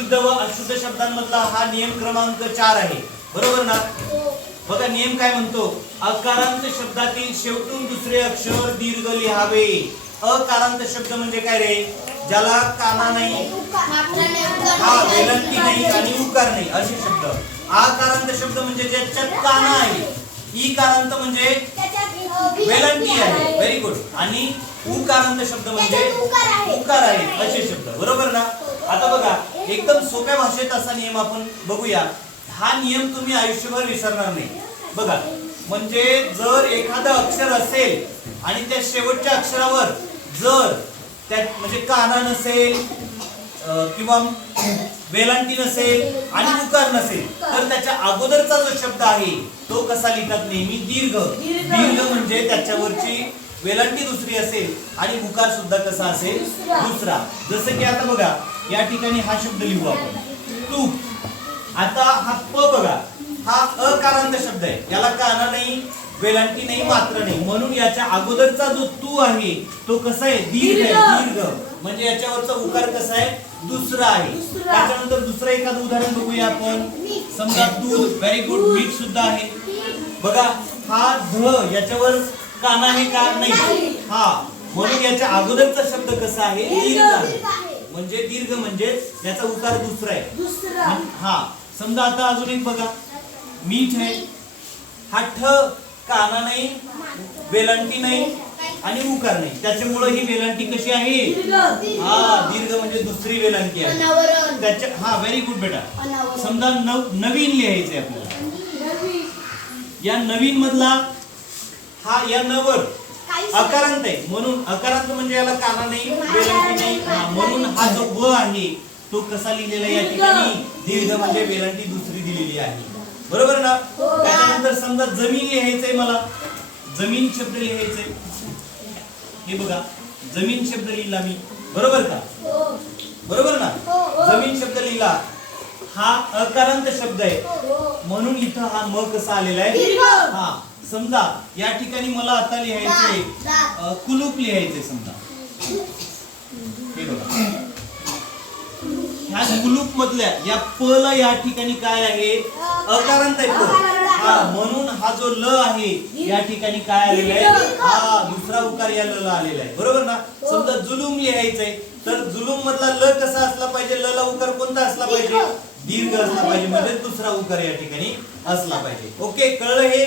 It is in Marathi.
शुद्ध व अशुद्ध शब्दांमधला हा नियम क्रमांक चार आहे. बरोबर ना? बघा नियम काय म्हणतो? अकारांत शब्दातील शेवटून दुसरे अक्षर दीर्घ लिहावे. अकारांत शब्द म्हणजे काय रे? ज्याला काना नाही हा वेलंटी नाही आणि उकार नाही असे शब्द. आकारांत शब्द म्हणजे ज्याच्यात काना आहे ई कारांत म्हणजे वेलंटी आहे. व्हेरी गुड आणि उकारांत शब्द म्हणजे. उकार आहे असे शब्द. बरोबर ना? आता बघा एकदम सोप्या भाषेत असा नियम आपण बघूया. हा नियम तुम्ही आयुष्यभर विसरणार नाही. बघा म्हणजे जर एखादं अक्षर असेल आणि त्या शेवटच्या अक्षरावर जर त्या म्हणजे काना नसेल किंवा वेलांटी नसेल आणि उकार नसेल तर त्याच्या अगोदरचा जो शब्द आहे तो कसा लिहितात नेहमी? दीर्घ. दीर्घ म्हणजे त्याच्यावरची वेलांटी दुसरी असेल आणि उकार सुद्धा कसा असेल? दुसरा. जसं की आता बघा या ठिकाणी हा शब्द लिहू आपण. तू. आता हा प बघा. हा अकारांत शब्द आहे. याला काना नाही वेलांटी नाही मात्र नाही. म्हणून याच्या अगोदरचा जो तू आहे तो कसा आहे? दीर्घ आहे. दीर्घ. म्हणजे याच्यावरचा उकार कसा आहे? दुसरा आहे. त्याच्यानंतर दुसरं एखादं उदाहरण बघूया आपण. समजा दूध व्हेरी गुड मीठ सुद्धा आहे. बघा हा ध याच्यावर काना आहे का नाही. हा म्हणून याच्या अगोदरचा शब्द कसा आहे? दीर्घ. म्हणजे दीर्घ म्हणजे याचा उकार दुसरा आहे. हा समजा आता अजून एक बघा. मीठ आहे. हा ठ काना नाही वेलांटी नाही आणि उकार नाही. त्याच्यामुळे ही वेलांटी कशी आहे? हा दीर्घ म्हणजे दुसरी वेलांटी आहे. त्याच्या हा व्हेरी गुड बेटा. समजा नव नवीन लिहायचंय आपल्याला. या नवीन मधला हा या नवर. अकारांत आहे. म्हणून अकारांत म्हणजे याला काना नाही वेलांटी नाही. म्हणून हा जो व आहे तो कसा लिहिलेला आहे या ठिकाणी? दीर्घ म्हणजे वेलांटी दुसरी दिलेली आहे. बरोबर ना? हो. त्याच्यानंतर समजा जमीन लिहायचंय मला. जमीन शब्द लिहायचंय. हे बघा. जमीन शब्द लिहिला मी. बरोबर का? हो. बरोबर ना? हो. जमीन शब्द लिहिला. हा अकारांत शब्द आहे. म्हणून इथं हा म कसा आलेला आहे. हा. समजा या ठिकाणी मला आता लिहायचंय. अ, कुलूप लिहायचंय समजा हे बघा ह्या कुलूप मधल्या या प ला या ठिकाणी काय आहे अकारांत आहे प. हा म्हणून हा जो ल आहे या ठिकाणी काय आलेला आहे. हा दुसरा उकार या ल ला आलेला आहे बरोबर ना. समजा जुलूम लिहायचंय तर जुलूम मधला ल कसा असला पाहिजे ल ला उकार कोणता असला पाहिजे. दीर्घ असला पाहिजे म्हणजे दुसरा उकार या ठिकाणी असला पाहिजे ओके कळलं हे